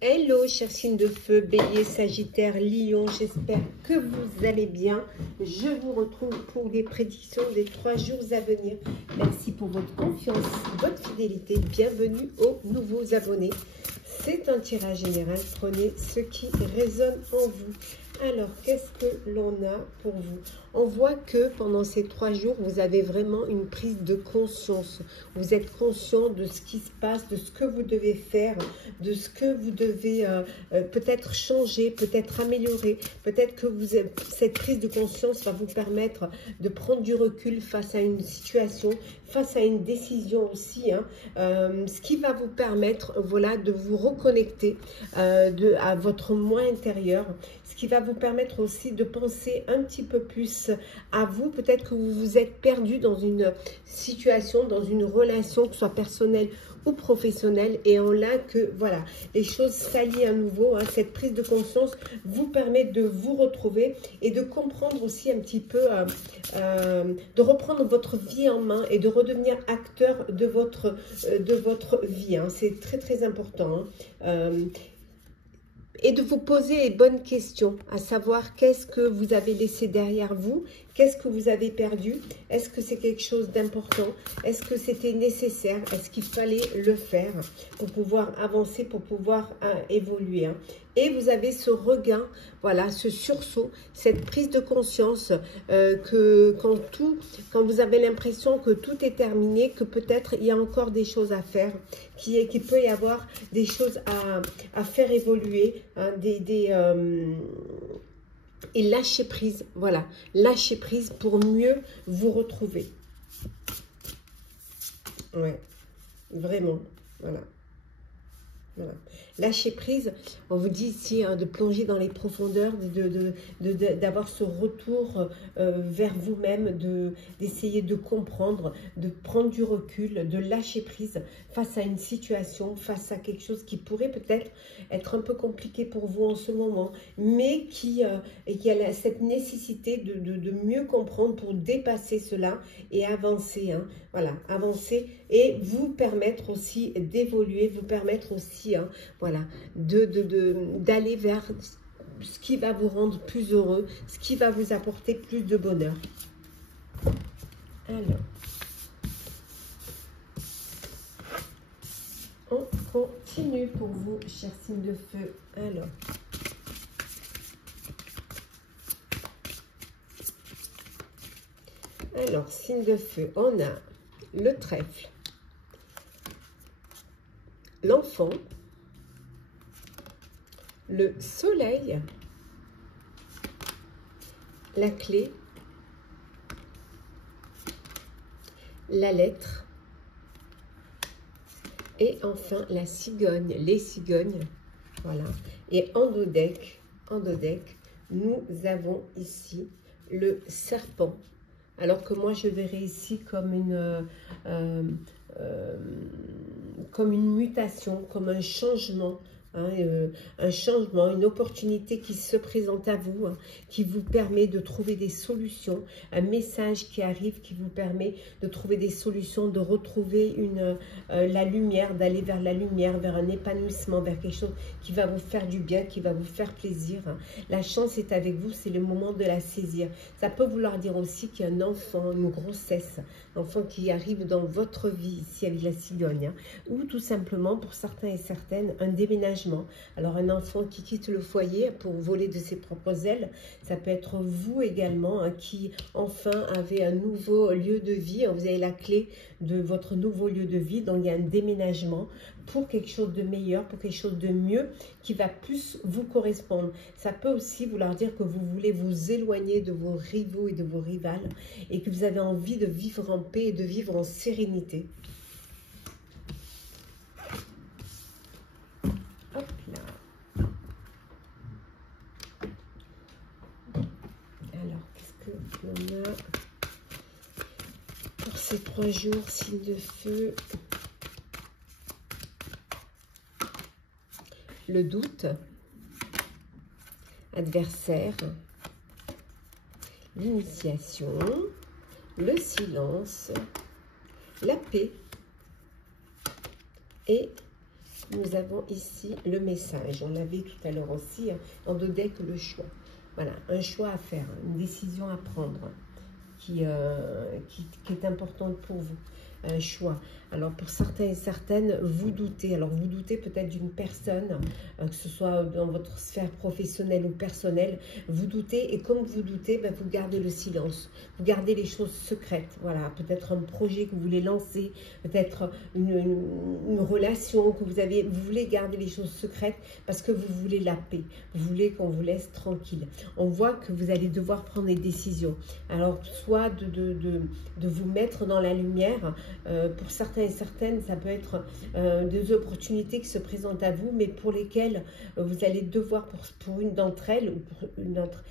Hello, chers signes de feu, bélier, sagittaire, lion, j'espère que vous allez bien. Je vous retrouve pour les prédictions des 3 jours à venir. Merci pour votre confiance, votre fidélité. Bienvenue aux nouveaux abonnés. C'est un tirage général, prenez ce qui résonne en vous. Alors, qu'est-ce que l'on a pour vous? On voit que pendant ces 3 jours, vous avez vraiment une prise de conscience. Vous êtes conscient de ce qui se passe, de ce que vous devez faire, de ce que vous devez peut-être changer, peut-être améliorer. Peut-être que cette prise de conscience va vous permettre de prendre du recul face à une situation, face à une décision aussi, ce qui va vous permettre, voilà, de vous reconnecter à votre moi intérieur, ce qui va vous permettre aussi de penser un petit peu plus à vous. Peut-être que vous vous êtes perdu dans une situation, dans une relation, que ce soit personnelle ou professionnelle, et en là que voilà, les choses s'allient à nouveau. Cette prise de conscience vous permet de vous retrouver et de comprendre aussi un petit peu, de reprendre votre vie en main et de redevenir acteur de votre vie. C'est très très important. Et de vous poser les bonnes questions, à savoir qu'est-ce que vous avez laissé derrière vous, qu'est-ce que vous avez perdu, est-ce que c'est quelque chose d'important, est-ce que c'était nécessaire, est-ce qu'il fallait le faire pour pouvoir avancer, pour pouvoir évoluer. Et vous avez ce regain, voilà, ce sursaut, cette prise de conscience que quand vous avez l'impression que tout est terminé, que peut-être il y a encore des choses à faire, qu'il peut y avoir des choses à faire évoluer, et lâcher prise, voilà, lâcher prise pour mieux vous retrouver. Ouais, vraiment, voilà. Voilà. Lâcher prise, on vous dit ici de plonger dans les profondeurs, d'avoir ce retour vers vous-même, d'essayer de comprendre, de prendre du recul, de lâcher prise face à une situation, face à quelque chose qui pourrait peut-être être un peu compliqué pour vous en ce moment, mais qui a cette nécessité de mieux comprendre pour dépasser cela et avancer. Voilà, avancer et vous permettre aussi d'évoluer, vous permettre aussi, voilà, d'aller vers ce qui va vous rendre plus heureux, ce qui va vous apporter plus de bonheur. Alors, on continue pour vous, chers signes de feu. Alors, signe de feu, on a le trèfle, l'enfant, le soleil, la clé, la lettre et enfin la cigogne, les cigognes. Voilà. Et en dos deck, nous avons ici le serpent. Alors que moi, je verrais ici comme une mutation, comme un changement. Un changement, une opportunité qui se présente à vous, qui vous permet de trouver des solutions, un message qui arrive qui vous permet de trouver des solutions, de retrouver la lumière, d'aller vers la lumière, vers un épanouissement, vers quelque chose qui va vous faire du bien, qui va vous faire plaisir. La chance est avec vous, c'est le moment de la saisir. Ça peut vouloir dire aussi qu'il y a un enfant, une grossesse, un enfant qui arrive dans votre vie ici avec la cigogne, ou tout simplement pour certains et certaines un déménagement. Alors un enfant qui quitte le foyer pour voler de ses propres ailes, ça peut être vous également qui enfin avez un nouveau lieu de vie, vous avez la clé de votre nouveau lieu de vie, donc il y a un déménagement pour quelque chose de meilleur, pour quelque chose de mieux, qui va plus vous correspondre. Ça peut aussi vouloir dire que vous voulez vous éloigner de vos rivaux et de vos rivales, et que vous avez envie de vivre en paix et de vivre en sérénité. Hop là. Alors, qu'est-ce que l'on a pour ces 3 jours, signe de feu? Le doute, adversaire, l'initiation, le silence, la paix et nous avons ici le message. On l'avait tout à l'heure aussi, en deux decks, le choix. Voilà, un choix à faire, une décision à prendre qui est importante pour vous. Un choix. Alors pour certains et certaines, vous doutez. Alors vous doutez peut-être d'une personne, que ce soit dans votre sphère professionnelle ou personnelle, vous doutez et comme vous doutez, ben, vous gardez le silence. Vous gardez les choses secrètes. Voilà, peut-être un projet que vous voulez lancer, peut-être une relation que vous avez. Vous voulez garder les choses secrètes parce que vous voulez la paix. Vous voulez qu'on vous laisse tranquille. On voit que vous allez devoir prendre des décisions. Alors soit de vous mettre dans la lumière. Pour certains et certaines, ça peut être des opportunités qui se présentent à vous, mais pour lesquelles vous allez devoir, pour une d'entre elles, ou pour une autre,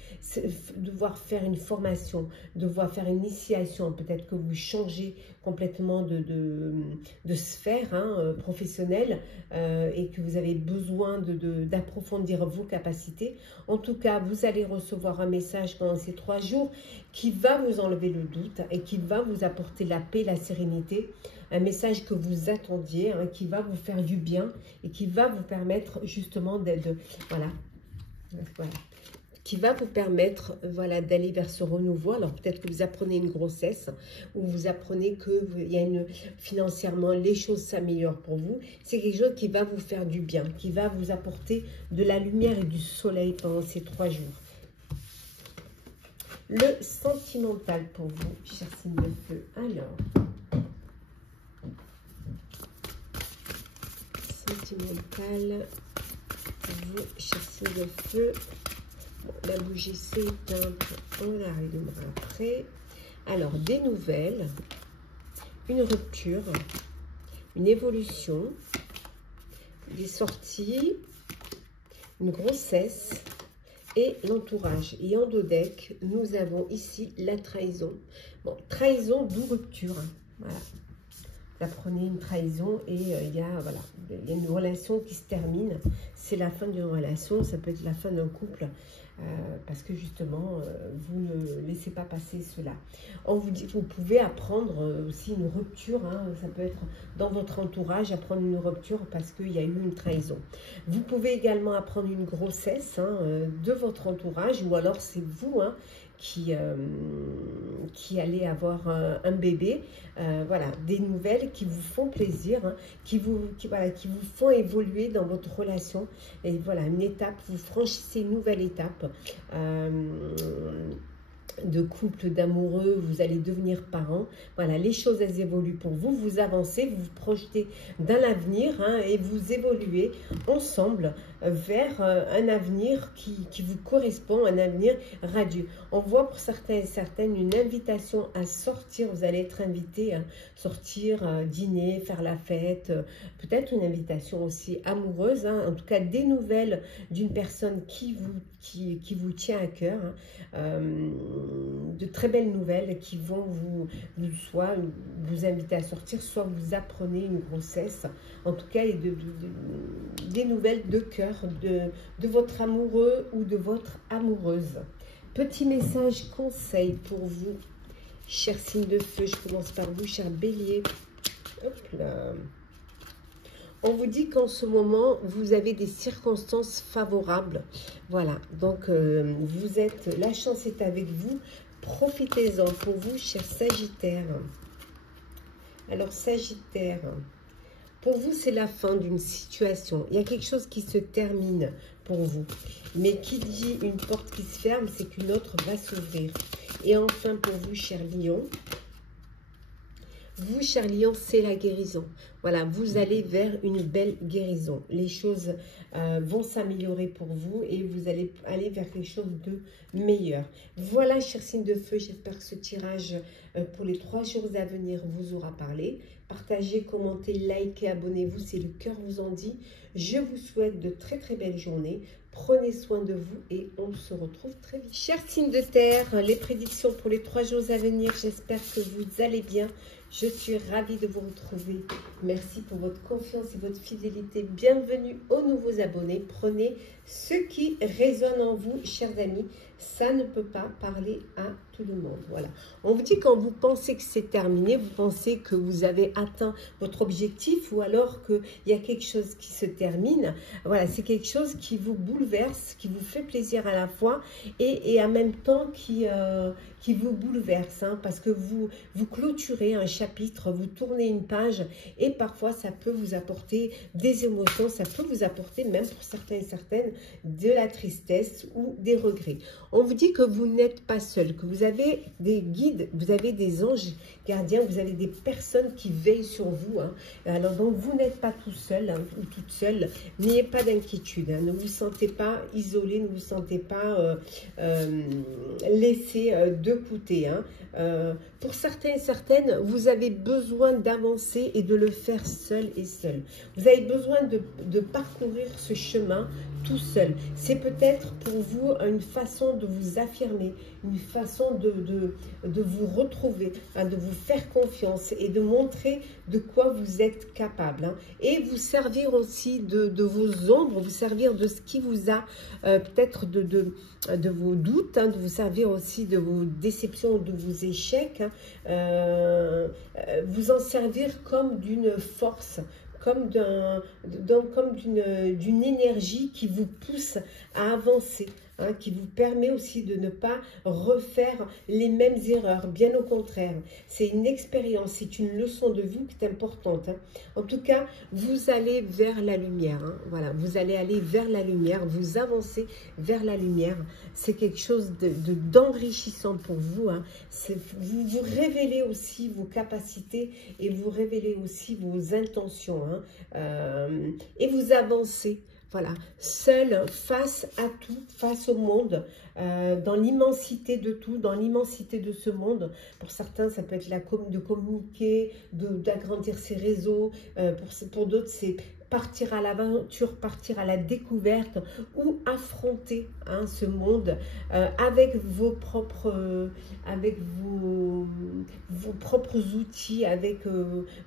devoir faire une formation, devoir faire une initiation. Peut-être que vous changez complètement de sphère professionnelle et que vous avez besoin d'approfondir vos capacités. En tout cas, vous allez recevoir un message pendant ces 3 jours qui va vous enlever le doute et qui va vous apporter la paix, la sérénité. Un message que vous attendiez, qui va vous faire du bien et qui va vous permettre justement voilà, qui va vous permettre d'aller vers ce renouveau. Alors peut-être que vous apprenez une grossesse ou vous apprenez que financièrement les choses s'améliorent pour vous. C'est quelque chose qui va vous faire du bien, qui va vous apporter de la lumière et du soleil pendant ces 3 jours. Le sentimental pour vous, chers signes de feu. Alors, sentimental pour vous, chers signes de feu. Bon, la bougie s'est éteinte, on la rallumera après. Alors, des nouvelles, une rupture, une évolution, des sorties, une grossesse et l'entourage. Et en deux decks, nous avons ici la trahison. Bon, trahison d'où rupture. Voilà. Vous apprenez une trahison et il y a une relation qui se termine. C'est la fin d'une relation, ça peut être la fin d'un couple. Parce que justement, vous ne laissez pas passer cela. On vous dit que vous pouvez apprendre aussi une rupture, ça peut être dans votre entourage, apprendre une rupture parce qu'il y a eu une trahison. Vous pouvez également apprendre une grossesse de votre entourage ou alors c'est vous qui allez avoir un bébé. Voilà, des nouvelles qui vous font plaisir, qui vous font évoluer dans votre relation. Et voilà, une étape, vous franchissez une nouvelle étape de couple, d'amoureux, vous allez devenir parents. Voilà, les choses, elles évoluent pour vous. Vous avancez, vous vous projetez dans l'avenir et vous évoluez ensemble vers un avenir qui vous correspond, un avenir radieux. On voit pour certains et certaines une invitation à sortir. Vous allez être invité à sortir, dîner, faire la fête. Peut-être une invitation aussi amoureuse. En tout cas, des nouvelles d'une personne qui vous tient à cœur. De très belles nouvelles qui vont soit vous inviter à sortir, soit vous apprenez une grossesse. En tout cas, des nouvelles de cœur de votre amoureux ou de votre amoureuse. Petit message conseil pour vous, chers signes de feu. Je commence par vous, cher bélier. Hop là. On vous dit qu'en ce moment, vous avez des circonstances favorables. Voilà, donc la chance est avec vous. Profitez-en pour vous, chers Sagittaire. Alors, Sagittaire, pour vous, c'est la fin d'une situation. Il y a quelque chose qui se termine pour vous. Mais qui dit une porte qui se ferme, c'est qu'une autre va s'ouvrir. Et enfin, pour vous, cher Lion, vous, cher Lion, c'est la guérison. Voilà, vous allez vers une belle guérison. Les choses vont s'améliorer pour vous et vous allez aller vers quelque chose de meilleur. Voilà, chers signes de feu, j'espère que ce tirage pour les 3 jours à venir vous aura parlé. Partagez, commentez, likez, abonnez-vous, c'est le cœur vous en dit. Je vous souhaite de très très belles journées. Prenez soin de vous et on se retrouve très vite. Chers signes de terre, les prédictions pour les 3 jours à venir, j'espère que vous allez bien. Je suis ravie de vous retrouver. Merci pour votre confiance et votre fidélité. Bienvenue aux nouveaux abonnés. Prenez ce qui résonne en vous, chers amis. Ça ne peut pas parler à tout le monde. Voilà. On vous dit quand vous pensez que c'est terminé, vous pensez que vous avez atteint votre objectif ou alors qu'il y a quelque chose qui se termine. Voilà, c'est quelque chose qui vous bouleverse, qui vous fait plaisir à la fois et en même temps qui vous bouleverse. Hein, parce que vous clôturez un chapitre, vous tournez une page et parfois ça peut vous apporter des émotions, ça peut vous apporter même pour certains et certaines de la tristesse ou des regrets. On vous dit que vous n'êtes pas seul, que vous avez des guides, vous avez des anges gardiens, vous avez des personnes qui veillent sur vous. Hein. Alors donc vous n'êtes pas tout seul hein, ou toute seule, n'ayez pas d'inquiétude, hein. Ne vous sentez pas isolé, ne vous sentez pas laissé de côté. Hein. Pour certains et certaines, vous avez besoin d'avancer et de le faire seul et seul. Vous avez besoin de parcourir ce chemin tout seul. C'est peut-être pour vous une façon de vous affirmer, une façon de vous retrouver, hein, de vous faire confiance et de montrer de quoi vous êtes capable. Hein, et vous servir aussi de vos ombres, vous servir de ce qui vous a peut-être de vos doutes, hein, de vous servir aussi de vos déceptions, de vos échecs, hein, vous en servir comme d'une force, comme d'une énergie qui vous pousse à avancer, hein, qui vous permet aussi de ne pas refaire les mêmes erreurs. Bien au contraire, c'est une expérience, c'est une leçon de vie qui est importante. Hein. En tout cas, vous allez vers la lumière. Hein. Voilà, vous allez aller vers la lumière, vous avancez vers la lumière. C'est quelque chose d'enrichissant pour vous. Hein. Vous révélez aussi vos capacités et vous révélez aussi vos intentions. Hein. Et vous avancez. Voilà, seul face à tout, face au monde, dans l'immensité de tout, dans l'immensité de ce monde. Pour certains, ça peut être de communiquer, d'agrandir ses réseaux. Pour d'autres, c'est partir à l'aventure, partir à la découverte ou affronter hein, ce monde avec vos propres outils, avec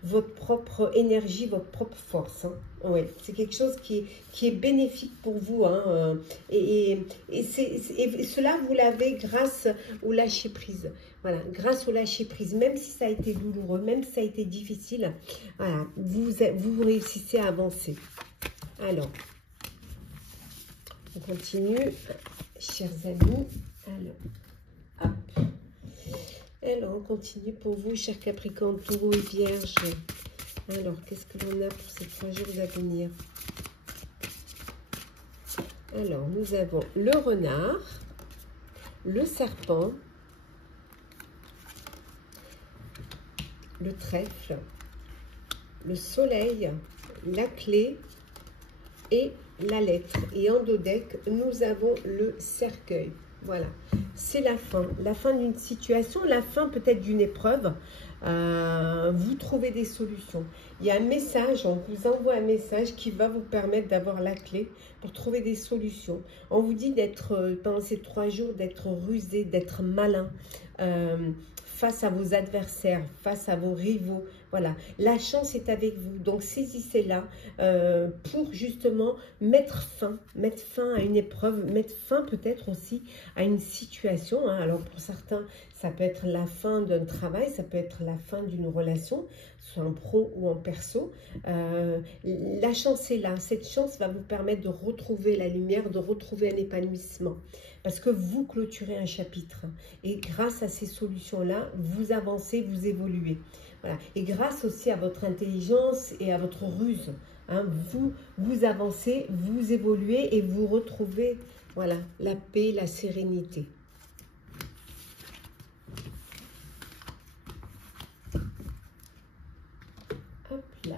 votre propre énergie, votre propre force. Hein. Ouais, c'est quelque chose qui est bénéfique pour vous. Hein, et cela, vous l'avez grâce au lâcher-prise. Voilà, grâce au lâcher-prise, même si ça a été douloureux, même si ça a été difficile, voilà, vous réussissez à avancer. Alors, on continue, chers amis. Alors, on continue pour vous, chers Capricorne, Taureau et Vierge. Alors, qu'est-ce que l'on a pour ces 3 jours à venir? Alors, nous avons le renard, le serpent, le trèfle, le soleil, la clé et la lettre. Et en dos deck, nous avons le cercueil. Voilà, c'est la fin d'une situation, la fin peut-être d'une épreuve. Vous trouvez des solutions. Il y a un message, on vous envoie un message qui va vous permettre d'avoir la clé pour trouver des solutions. On vous dit d'être, pendant ces 3 jours, d'être rusé, d'être malin, face à vos adversaires, face à vos rivaux. Voilà, la chance est avec vous. Donc, saisissez-la pour justement mettre fin à une épreuve, mettre fin peut-être aussi à une situation. Hein. Alors, pour certains, ça peut être la fin d'un travail, ça peut être la fin d'une relation, soit en pro ou en perso. La chance est là. Cette chance va vous permettre de retrouver la lumière, de retrouver un épanouissement. Parce que vous clôturez un chapitre. Et grâce à ces solutions-là, vous avancez, vous évoluez. Voilà. Et grâce aussi à votre intelligence et à votre ruse, hein, vous avancez, vous évoluez et vous retrouvez voilà, la paix, la sérénité. Hop là.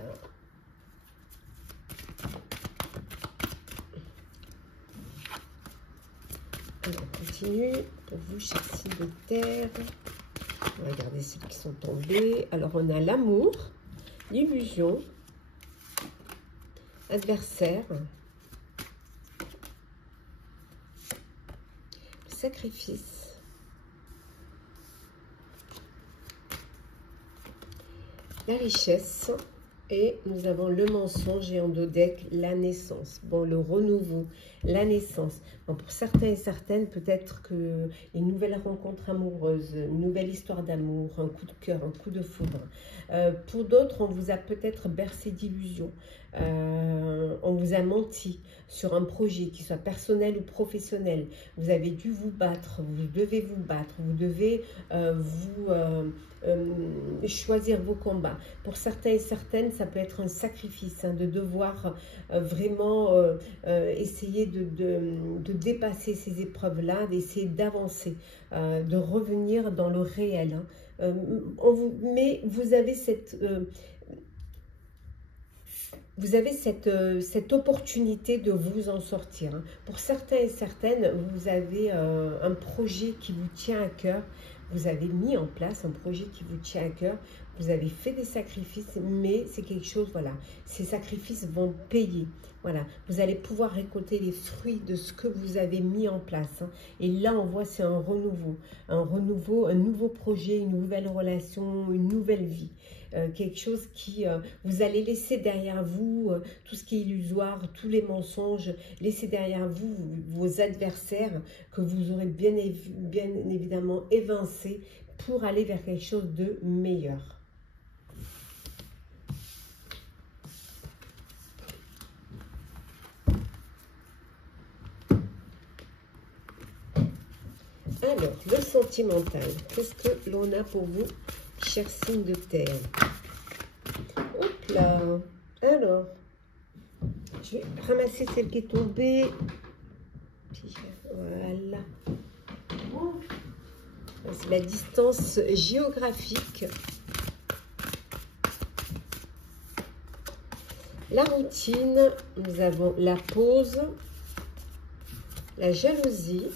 Alors, on continue pour vous, chers signes de terre. On va regarder ceux qui sont tombés. Alors, on a l'amour, l'illusion, adversaire, le sacrifice la richesse. Et nous avons le mensonge et en dos deck, la naissance. Bon, le renouveau, la naissance. Bon, pour certains et certaines, peut-être que une nouvelle rencontre amoureuse, une nouvelle histoire d'amour, un coup de cœur, un coup de foudre. Pour d'autres, on vous a peut-être bercé d'illusions. On vous a menti sur un projet, qui soit personnel ou professionnel. Vous avez dû vous battre, vous devez vous battre, vous devez choisir vos combats. Pour certains et certaines, ça peut être un sacrifice hein, de devoir vraiment essayer de dépasser ces épreuves-là, d'essayer d'avancer, de revenir dans le réel. Hein. Mais vous avez cette opportunité de vous en sortir. Hein. Pour certains et certaines, vous avez un projet qui vous tient à cœur. Vous avez mis en place un projet qui vous tient à cœur. Vous avez fait des sacrifices, mais c'est quelque chose, voilà. Ces sacrifices vont payer. Voilà, vous allez pouvoir récolter les fruits de ce que vous avez mis en place. Hein. Et là, on voit, c'est un renouveau, un nouveau projet, une nouvelle relation, une nouvelle vie. Quelque chose qui, vous allez laisser derrière vous tout ce qui est illusoire, tous les mensonges, laisser derrière vous vos adversaires que vous aurez bien évidemment évincés pour aller vers quelque chose de meilleur. Alors, le sentimental, qu'est-ce que l'on a pour vous, chers signes de terre? Hop là. Alors, je vais ramasser celle qui est tombée. Voilà. C'est la distance géographique. La routine, nous avons la pause, la jalousie,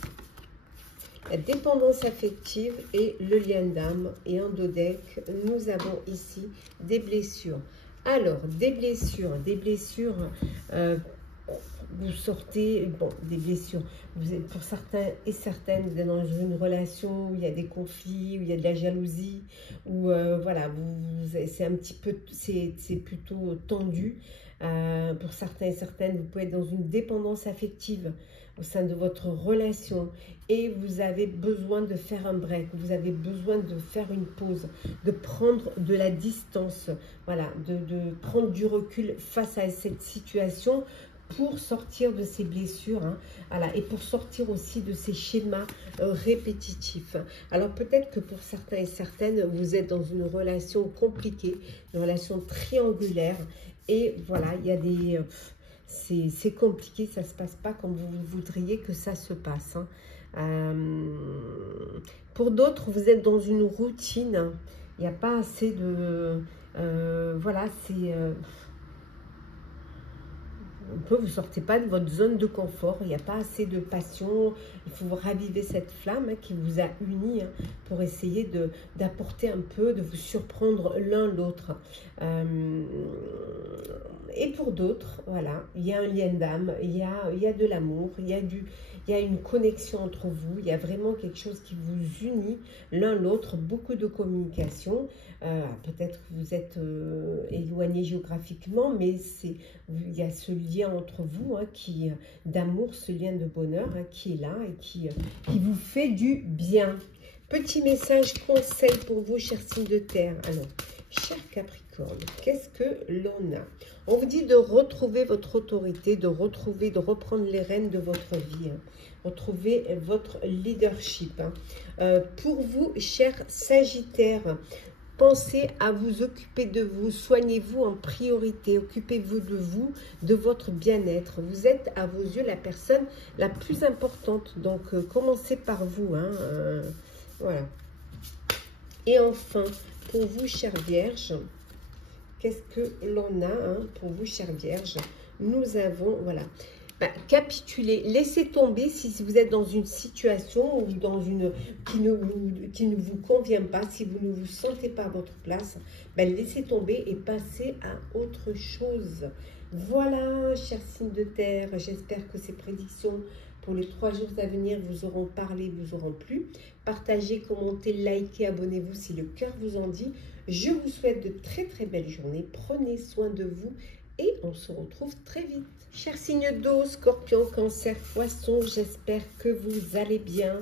la dépendance affective et le lien d'âme. Et en dos deck, nous avons ici des blessures. Alors, des blessures, vous sortez, bon, des blessures. Vous êtes, pour certains et certaines, vous êtes dans une relation où il y a des conflits, où il y a de la jalousie, où voilà, c'est un petit peu, c'est plutôt tendu. Pour certains et certaines, vous pouvez être dans une dépendance affective au sein de votre relation et vous avez besoin de faire un break, vous avez besoin de faire une pause, de prendre de la distance, voilà, de prendre du recul face à cette situation pour sortir de ces blessures, hein, voilà, et pour sortir aussi de ces schémas répétitifs. Alors peut-être que pour certains et certaines, vous êtes dans une relation compliquée, une relation triangulaire, et voilà, il y a des... c'est compliqué, ça ne se passe pas comme vous voudriez que ça se passe. Hein. Pour d'autres, vous êtes dans une routine, il n'y a pas assez de... voilà, c'est... un peu, vous ne sortez pas de votre zone de confort, il n'y a pas assez de passion, il faut raviver cette flamme hein, qui vous a unis hein, pour essayer d'apporter un peu, de vous surprendre l'un l'autre. Et pour d'autres, voilà, il y a un lien d'âme, il y a de l'amour, il y a une connexion entre vous, il y a vraiment quelque chose qui vous unit l'un l'autre, beaucoup de communication. Peut-être que vous êtes éloigné géographiquement, mais il y a ce lien entre vous hein, d'amour, ce lien de bonheur hein, qui est là et qui vous fait du bien. Petit message conseil pour vous, chers signes de terre. Alors, cher Capricorne, qu'est-ce que l'on a? On vous dit de retrouver votre autorité, de reprendre les rênes de votre vie, hein, retrouver votre leadership. Hein. Pour vous, cher Sagittaire, pensez à vous occuper de vous, soignez-vous en priorité, occupez-vous de vous, de votre bien-être. Vous êtes à vos yeux la personne la plus importante, donc commencez par vous. Hein, voilà. Et enfin, pour vous, chère Vierge, qu'est-ce que l'on a hein, pour vous, chère Vierge? Nous avons, voilà, capituler, laissez tomber si vous êtes dans une situation ou dans une qui ne vous convient pas, si vous ne vous sentez pas à votre place, laissez tomber et passez à autre chose. Voilà, chers signes de terre, j'espère que ces prédictions Pour les 3 jours à venir, vous auront parlé, vous auront plu. Partagez, commentez, likez, abonnez-vous si le cœur vous en dit. Je vous souhaite de très très belles journées. Prenez soin de vous et on se retrouve très vite. Chers signes d'eau, Scorpion, Cancer, Poisson, j'espère que vous allez bien.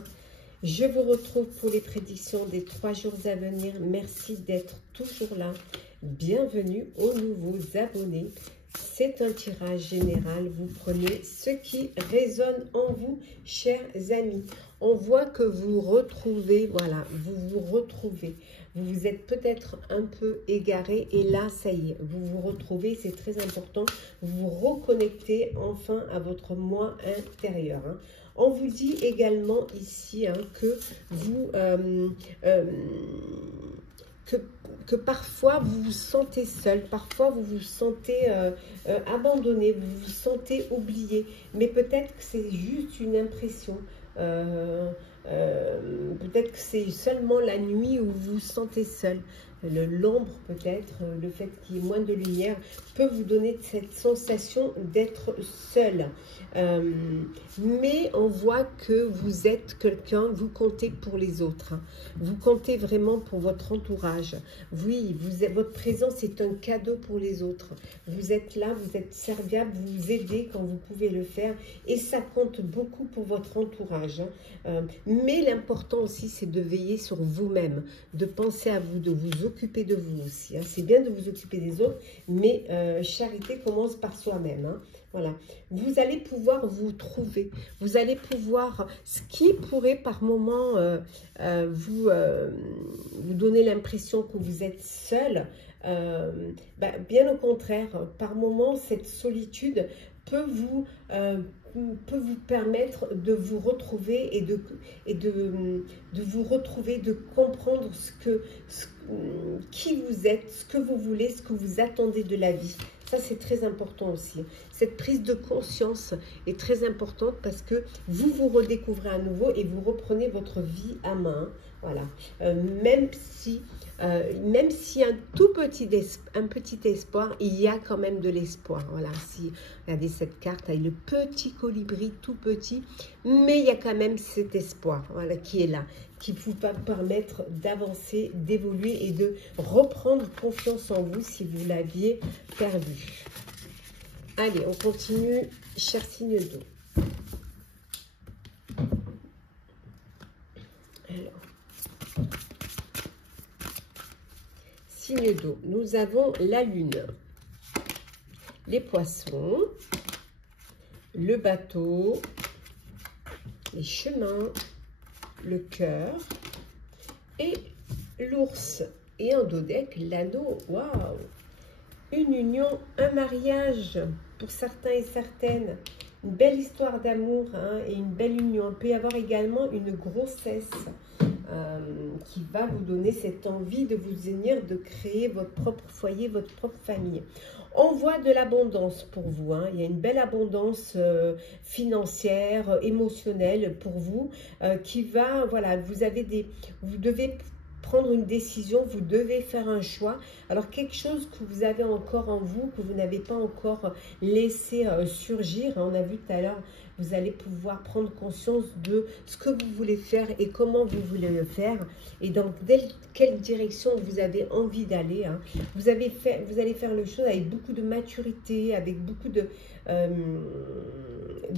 Je vous retrouve pour les prédictions des 3 jours à venir. Merci d'être toujours là. Bienvenue aux nouveaux abonnés. C'est un tirage général. Vous prenez ce qui résonne en vous, chers amis. On voit que vous retrouvez, voilà, vous vous retrouvez. Vous vous êtes peut-être un peu égaré et là, ça y est, vous vous retrouvez, c'est très important. Vous vous reconnectez enfin à votre moi intérieur. Hein. On vous dit également ici que vous... que parfois vous vous sentez seul, parfois vous vous sentez abandonné, vous vous sentez oublié, mais peut-être que c'est juste une impression, peut-être que c'est seulement la nuit où vous vous sentez seul. L'ombre peut-être, le fait qu'il y ait moins de lumière peut vous donner cette sensation d'être seul. Mais on voit que vous êtes quelqu'un, vous comptez pour les autres. Hein. Vous comptez vraiment pour votre entourage. Oui, votre présence est un cadeau pour les autres. Vous êtes là, vous êtes serviable, vous vous aidez quand vous pouvez le faire. Et ça compte beaucoup pour votre entourage. Hein. Mais l'important aussi, c'est de veiller sur vous-même, de penser à vous, de vous occuper de vous aussi. Hein. C'est bien de vous occuper des autres, mais charité commence par soi-même. Hein. Voilà. Vous allez pouvoir vous trouver. Vous allez pouvoir, ce qui pourrait par moment vous donner l'impression que vous êtes seul, bien au contraire, par moment, cette solitude peut vous permettre de vous retrouver et de vous retrouver, de comprendre qui vous êtes, ce que vous voulez, ce que vous attendez de la vie. Ça, c'est très important aussi. Cette prise de conscience est très importante parce que vous vous redécouvrez à nouveau et vous reprenez votre vie à main. Voilà. Même si un petit espoir, il y a quand même de l'espoir. Voilà. Si regardez cette carte avec le petit colibri tout petit, mais il y a quand même cet espoir, voilà, qui est là, qui vous va permettre d'avancer, d'évoluer et de reprendre confiance en vous si vous l'aviez perdu. Allez, on continue, chers signes d'eau. Alors, signe d'eau, nous avons la lune, les poissons, le bateau, les chemins, le cœur et l'ours. Et en dodec, l'anneau. Waouh! Une union, un mariage pour certains et certaines. Une belle histoire d'amour hein, et une belle union. Il peut y avoir également une grossesse qui va vous donner cette envie de vous unir, de créer votre propre foyer, votre propre famille. On voit de l'abondance pour vous. Hein. Il y a une belle abondance financière, émotionnelle pour vous qui va, voilà, vous devez prendre une décision, vous devez faire un choix. Alors quelque chose que vous avez encore en vous, que vous n'avez pas encore laissé surgir, hein, on a vu tout à l'heure, vous allez pouvoir prendre conscience de ce que vous voulez faire et comment vous voulez le faire et dans quelle direction vous avez envie d'aller. Hein. Vous allez faire le chose avec beaucoup de maturité, avec beaucoup de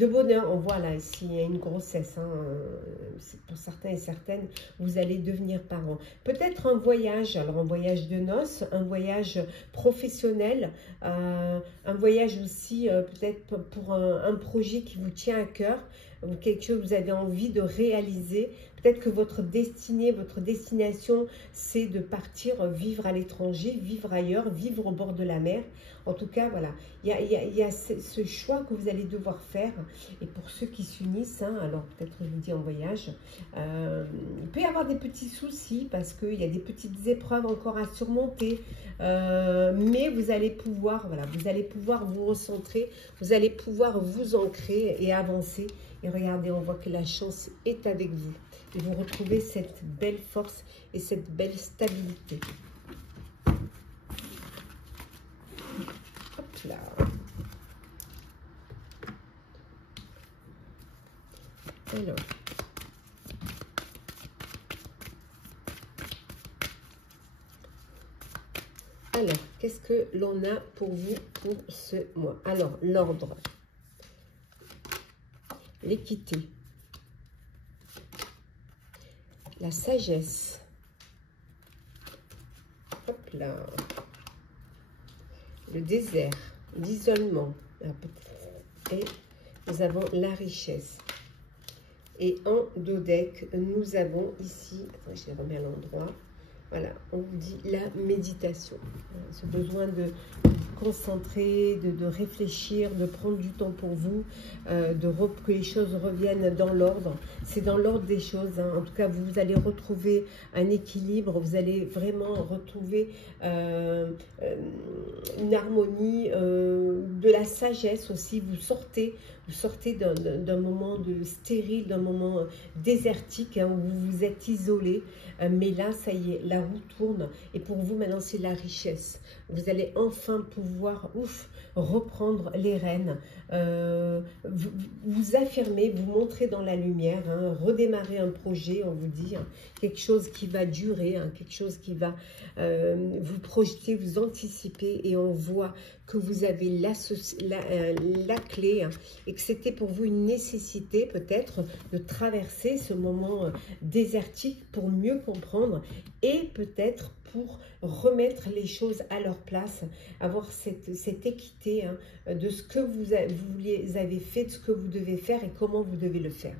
bonheur. On voit là, ici, il y a une grossesse. Hein. Pour certains et certaines, vous allez devenir parents. Peut-être un voyage, alors un voyage de noces, un voyage professionnel, un voyage aussi peut-être pour un projet qui vous tient à cœur, ou quelque chose que vous avez envie de réaliser. Peut-être que votre destinée, votre destination, c'est de partir vivre à l'étranger, vivre ailleurs, vivre au bord de la mer. En tout cas, voilà, il y a ce choix que vous allez devoir faire. Et pour ceux qui s'unissent, hein, alors peut-être je vous dis en voyage, il peut y avoir des petits soucis parce qu'il y a des petites épreuves encore à surmonter. Mais vous allez pouvoir, voilà, vous allez pouvoir vous recentrer, vous allez pouvoir vous ancrer et avancer. Et regardez, on voit que la chance est avec vous. Et vous retrouvez cette belle force et cette belle stabilité. Hop là. Alors, qu'est-ce que l'on a pour vous pour ce mois? Alors, l'ordre, l'équité, la sagesse, hop là, le désert, l'isolement, et nous avons la richesse. Et en dodeck, nous avons ici, attends, je les remets à l'endroit, voilà, on vous dit la méditation. Ce besoin de vous concentrer, de réfléchir, de prendre du temps pour vous, que les choses reviennent dans l'ordre. C'est dans l'ordre des choses, hein. En tout cas, vous allez retrouver un équilibre, vous allez vraiment retrouver une harmonie, de la sagesse aussi. Vous sortez d'un moment de stérile, d'un moment désertique, hein, où vous vous êtes isolé. Mais là, ça y est, la roue tourne. Et pour vous, maintenant, c'est la richesse. Vous allez enfin pouvoir, reprendre les rênes. Vous affirmer, vous montrer dans la lumière, hein, redémarrer un projet, on vous dit, hein, quelque chose qui va durer, hein, quelque chose qui va vous projeter, vous anticiper. Et on voit que vous avez la clé, hein, et que c'était pour vous une nécessité peut-être de traverser ce moment désertique pour mieux comprendre et peut-être pour remettre les choses à leur place, avoir cette équité, hein, de ce que vous avez fait, de ce que vous devez faire et comment vous devez le faire.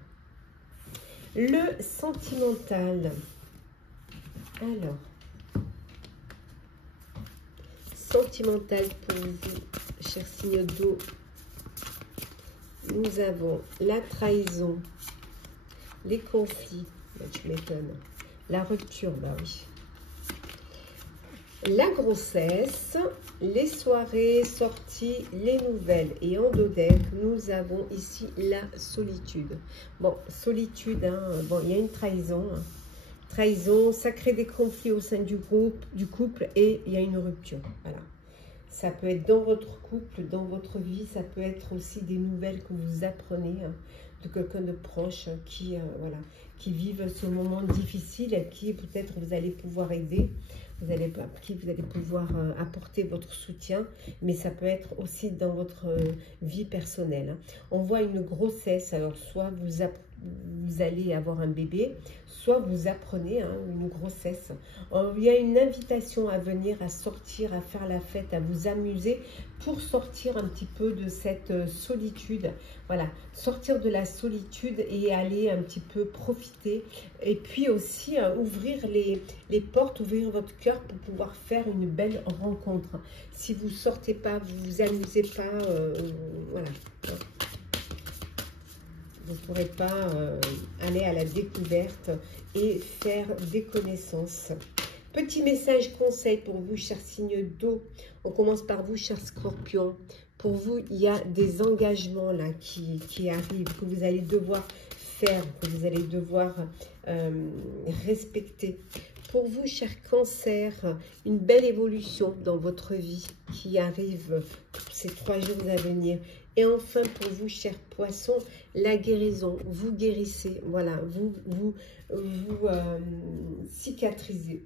Le sentimental. Alors, sentimental pour vous, chers signes d'eau. Nous avons la trahison, les conflits, bah, tu m'étonnes, la rupture, bah oui, la grossesse, les soirées, sorties, les nouvelles. Et en dodeck, nous avons ici la solitude. Bon, solitude, hein, bon, il y a une trahison, hein. Trahison, ça crée des conflits au sein du couple et il y a une rupture, voilà. Ça peut être dans votre couple, dans votre vie, ça peut être aussi des nouvelles que vous apprenez, hein, de quelqu'un de proche qui, voilà, qui vivent ce moment difficile et qui peut-être vous allez pouvoir aider, vous allez pouvoir apporter votre soutien, mais ça peut être aussi dans votre vie personnelle, hein. On voit une grossesse, alors soit vous allez avoir un bébé, soit vous apprenez, hein, une grossesse. Il y a une invitation à venir, à sortir, à faire la fête, à vous amuser pour sortir un petit peu de cette solitude. Voilà, sortir de la solitude et aller un petit peu profiter. Et puis aussi ouvrir les portes, ouvrir votre cœur pour pouvoir faire une belle rencontre. Si vous ne sortez pas, vous ne vous amusez pas, voilà. Vous ne pourrez pas aller à la découverte et faire des connaissances. Petit message conseil pour vous, chers signes d'eau. On commence par vous, chers scorpions. Pour vous, il y a des engagements là qui arrivent, que vous allez devoir faire, que vous allez devoir respecter. Pour vous, chers cancers, une belle évolution dans votre vie qui arrive ces 3 jours à venir. Et enfin, pour vous, chers poissons, la guérison. Vous guérissez, voilà, vous cicatrisez.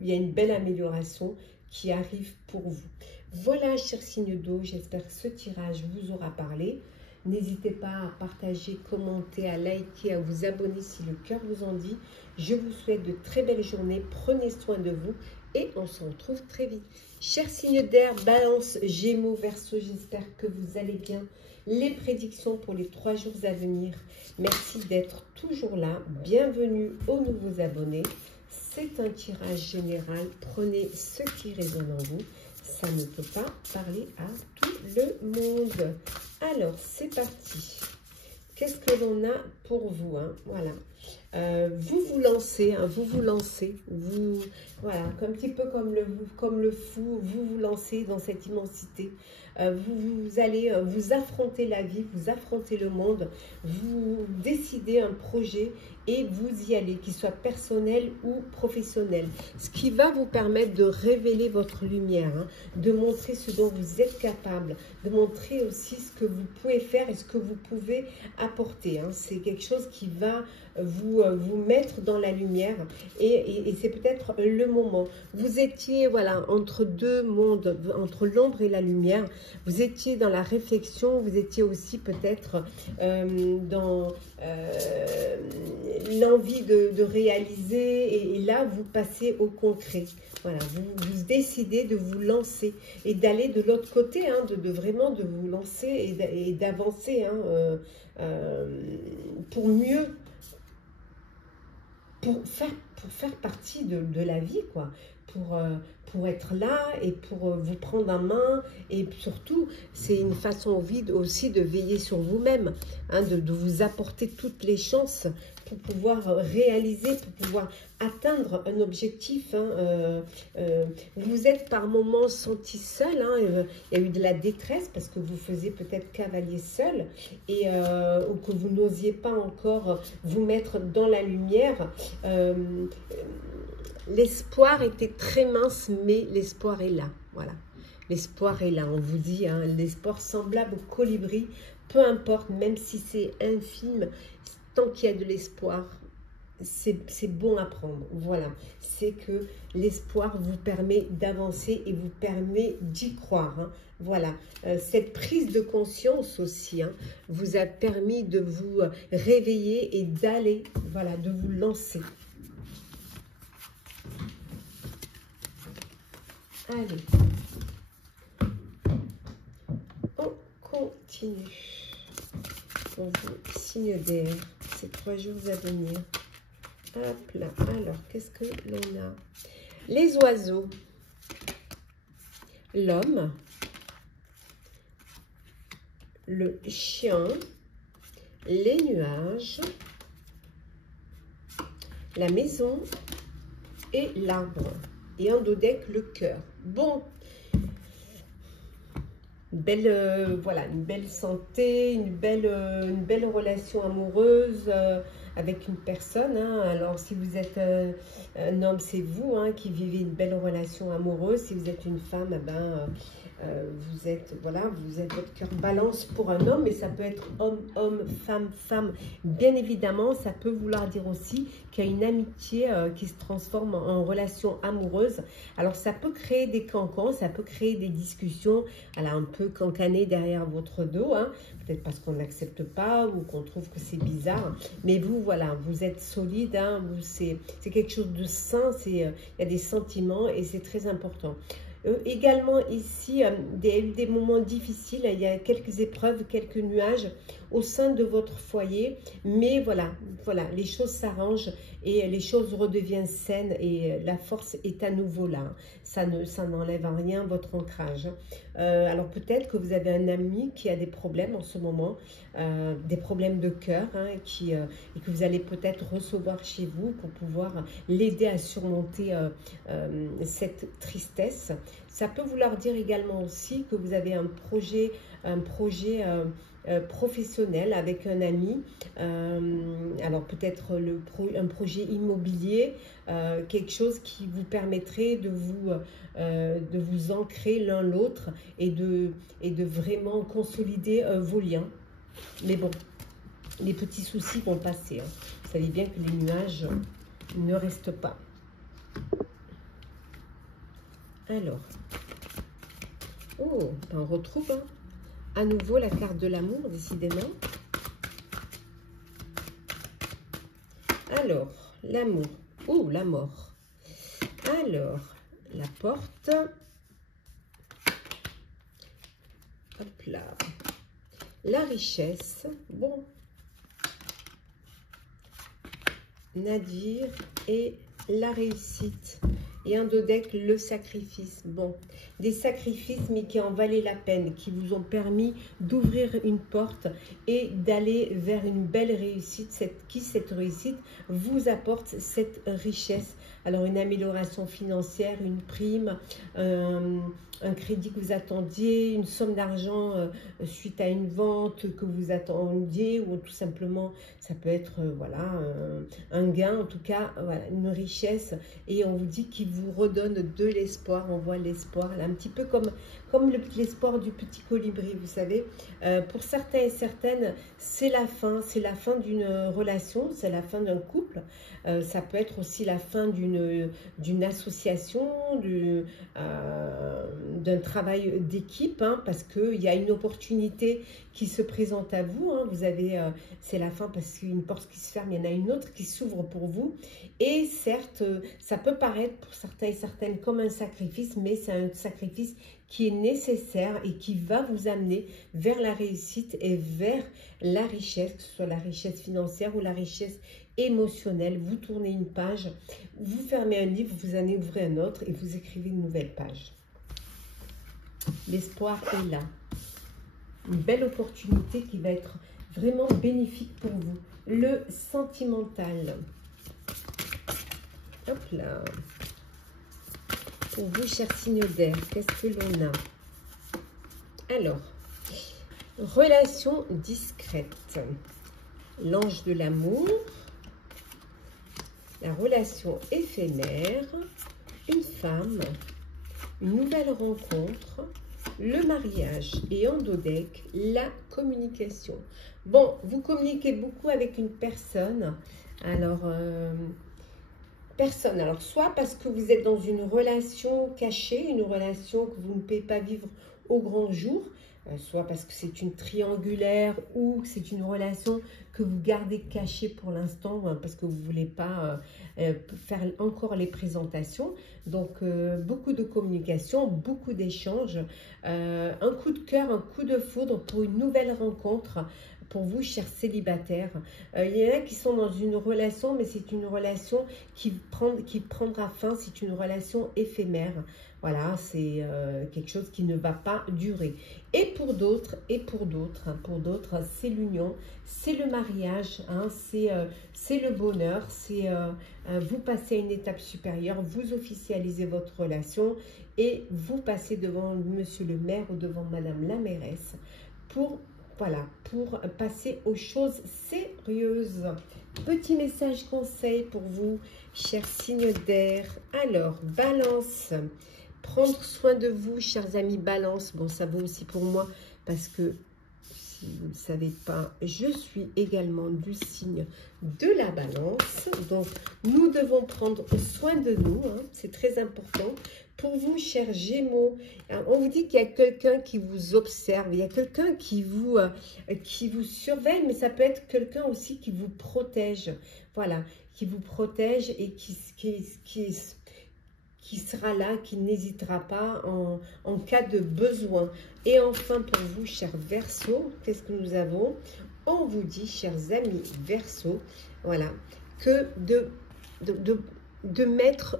Il y a une belle amélioration qui arrive pour vous. Voilà, chers signes d'eau, j'espère que ce tirage vous aura parlé. N'hésitez pas à partager, commenter, à liker, à vous abonner si le cœur vous en dit. Je vous souhaite de très belles journées. Prenez soin de vous et on se retrouve très vite. Chers signes d'air, Balance, Gémeaux, Verseau, j'espère que vous allez bien. Les prédictions pour les 3 jours à venir. Merci d'être toujours là. Bienvenue aux nouveaux abonnés. C'est un tirage général. Prenez ce qui résonne en vous. Ça ne peut pas parler à tout le monde. Alors, c'est parti. Qu'est-ce que l'on a pour vous, hein? Voilà. vous vous lancez, hein, vous vous lancez, vous, voilà, un petit peu comme le fou, vous vous lancez dans cette immensité. Vous allez vous affronter la vie, vous affronter le monde, vous décidez un projet et vous y allez, qu'il soit personnel ou professionnel. Ce qui va vous permettre de révéler votre lumière, hein, de montrer ce dont vous êtes capable, de montrer aussi ce que vous pouvez faire et ce que vous pouvez apporter. Hein. C'est quelque chose qui va vous mettre dans la lumière et c'est peut-être le moment. Vous étiez voilà, entre deux mondes, entre l'ombre et la lumière. Vous étiez dans la réflexion, vous étiez aussi peut-être dans l'envie de réaliser et là vous passez au concret. Voilà, vous décidez de vous lancer et d'aller de l'autre côté, hein, vraiment de vous lancer et d'avancer hein, pour mieux, pour faire partie de la vie, quoi. Pour être là et pour vous prendre en main. Et surtout, c'est une façon aussi de veiller sur vous-même, hein, de vous apporter toutes les chances pour pouvoir réaliser, pour pouvoir atteindre un objectif. Hein, vous êtes par moments senti seul, hein, il y a eu de la détresse parce que vous faisiez peut-être cavalier seul et ou que vous n'osiez pas encore vous mettre dans la lumière. L'espoir était très mince, mais l'espoir est là. Voilà, l'espoir est là. On vous dit, hein, l'espoir semblable au colibri, peu importe, même si c'est infime, tant qu'il y a de l'espoir, c'est bon à prendre. Voilà, c'est que l'espoir vous permet d'avancer et vous permet d'y croire. Hein. Voilà, cette prise de conscience aussi hein, vous a permis de vous réveiller et d'aller, voilà, de vous lancer. Allez, on continue. On vous signe d'air, ces 3 jours à venir. Hop là, alors, qu'est-ce que l'on a? Les oiseaux, l'homme, le chien, les nuages, la maison et l'arbre. Et en dos deck, le cœur. Bon, voilà, une belle santé, une belle relation amoureuse avec une personne. Hein. Alors, si vous êtes un homme, c'est vous hein, qui vivez une belle relation amoureuse. Si vous êtes une femme, eh ben, vous êtes votre cœur balance pour un homme, mais ça peut être homme, homme, femme, femme. Bien évidemment, ça peut vouloir dire aussi qu'il y a une amitié qui se transforme en relation amoureuse. Alors, ça peut créer des cancans, ça peut créer des discussions, alors un peu cancanées derrière votre dos, hein, peut-être parce qu'on n'accepte pas ou qu'on trouve que c'est bizarre. Mais vous, voilà, vous êtes solide, hein, c'est quelque chose de sain, il y a des sentiments et c'est très important. Également ici, des moments difficiles, il y a quelques épreuves, quelques nuages au sein de votre foyer, mais voilà, les choses s'arrangent et les choses redeviennent saines et la force est à nouveau là. Ça n'enlève en rien votre ancrage. Alors peut-être que vous avez un ami qui a des problèmes en ce moment, des problèmes de cœur, hein, et que vous allez peut-être recevoir chez vous pour pouvoir l'aider à surmonter cette tristesse. Ça peut vouloir dire également aussi que vous avez un projet professionnel avec un ami, alors peut-être un projet immobilier, quelque chose qui vous permettrait de vous ancrer l'un l'autre et de vraiment consolider vos liens. Mais bon, les petits soucis vont passer. Hein. Vous savez bien que les nuages ne restent pas. Alors, oh, on retrouve hein, à nouveau la carte de l'amour, décidément. Alors, l'amour, oh, la mort. Alors, la porte. Hop là. La richesse, bon. Nadir et la réussite. Et un dos deck, le sacrifice. Bon, des sacrifices, mais qui en valaient la peine, qui vous ont permis d'ouvrir une porte et d'aller vers une belle réussite, cette réussite vous apporte cette richesse. Alors une amélioration financière, une prime, un crédit que vous attendiez, une somme d'argent suite à une vente que vous attendiez, ou tout simplement ça peut être voilà un gain, en tout cas voilà, une richesse, et on vous dit qu'il vous redonne de l'espoir. On voit l'espoir un petit peu comme l'espoir du petit colibri, vous savez. Pour certains et certaines, c'est la fin d'une relation, c'est la fin d'un couple, ça peut être aussi la fin d'une association, d'un travail d'équipe, hein, parce qu'il y a une opportunité qui se présente à vous, hein. Vous avez, c'est la fin parce qu'une porte qui se ferme, il y en a une autre qui s'ouvre pour vous. Et certes, ça peut paraître pour certains et certaines comme un sacrifice, mais c'est un sacrifice qui est nécessaire et qui va vous amener vers la réussite et vers la richesse, que ce soit la richesse financière ou la richesse émotionnelle. Vous tournez une page, vous fermez un livre, vous en ouvrez un autre et vous écrivez une nouvelle page. L'espoir est là. Une belle opportunité qui va être vraiment bénéfique pour vous. Le sentimental. Hop là. Pour vous, chers signes d'air, qu'est-ce que l'on a? Alors, relation discrète. L'ange de l'amour. La relation éphémère. Une femme. Une nouvelle rencontre. Le mariage et en dos deck, la communication. Bon, vous communiquez beaucoup avec une personne. Alors, soit parce que vous êtes dans une relation cachée, une relation que vous ne pouvez pas vivre au grand jour, soit parce que c'est une triangulaire ou que c'est une relation que vous gardez cachée pour l'instant parce que vous ne voulez pas faire encore les présentations. Donc, beaucoup de communication, beaucoup d'échanges, un coup de cœur, un coup de foudre pour une nouvelle rencontre. Pour vous, chers célibataires, il y en a qui sont dans une relation, mais c'est une relation qui prendra fin, c'est une relation éphémère. Voilà, c'est quelque chose qui ne va pas durer. Et pour d'autres, c'est l'union, c'est le mariage, hein, c'est le bonheur, c'est vous passez à une étape supérieure, vous officialisez votre relation et vous passez devant monsieur le maire ou devant madame la mairesse pour... Voilà, pour passer aux choses sérieuses. Petit message conseil pour vous, chers signes d'air. Alors, Balance, prendre soin de vous, chers amis Balance. Bon, ça vaut aussi pour moi parce que, si vous ne le savez pas, je suis également du signe de la Balance. Donc, nous devons prendre soin de nous, hein, c'est très important. Pour vous, chers Gémeaux, on vous dit qu'il y a quelqu'un qui vous observe, il y a quelqu'un qui vous surveille, mais ça peut être quelqu'un aussi qui vous protège. Voilà, qui vous protège et qui sera là, qui n'hésitera pas en cas de besoin. Et enfin, pour vous, chers Verseaux, qu'est-ce que nous avons? On vous dit, chers amis Verseaux, voilà, que de mettre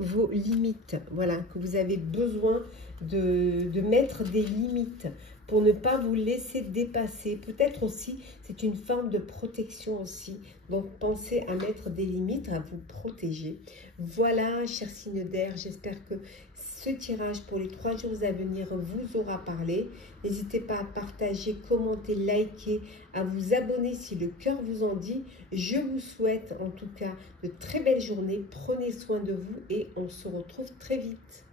vos limites, voilà, que vous avez besoin de mettre des limites pour ne pas vous laisser dépasser. Peut-être aussi, c'est une forme de protection aussi. Donc, pensez à mettre des limites, à vous protéger. Voilà, chers signes d'air, j'espère que ce tirage pour les 3 jours à venir vous aura parlé. N'hésitez pas à partager, commenter, liker, à vous abonner si le cœur vous en dit. Je vous souhaite en tout cas de très belles journées. Prenez soin de vous et on se retrouve très vite.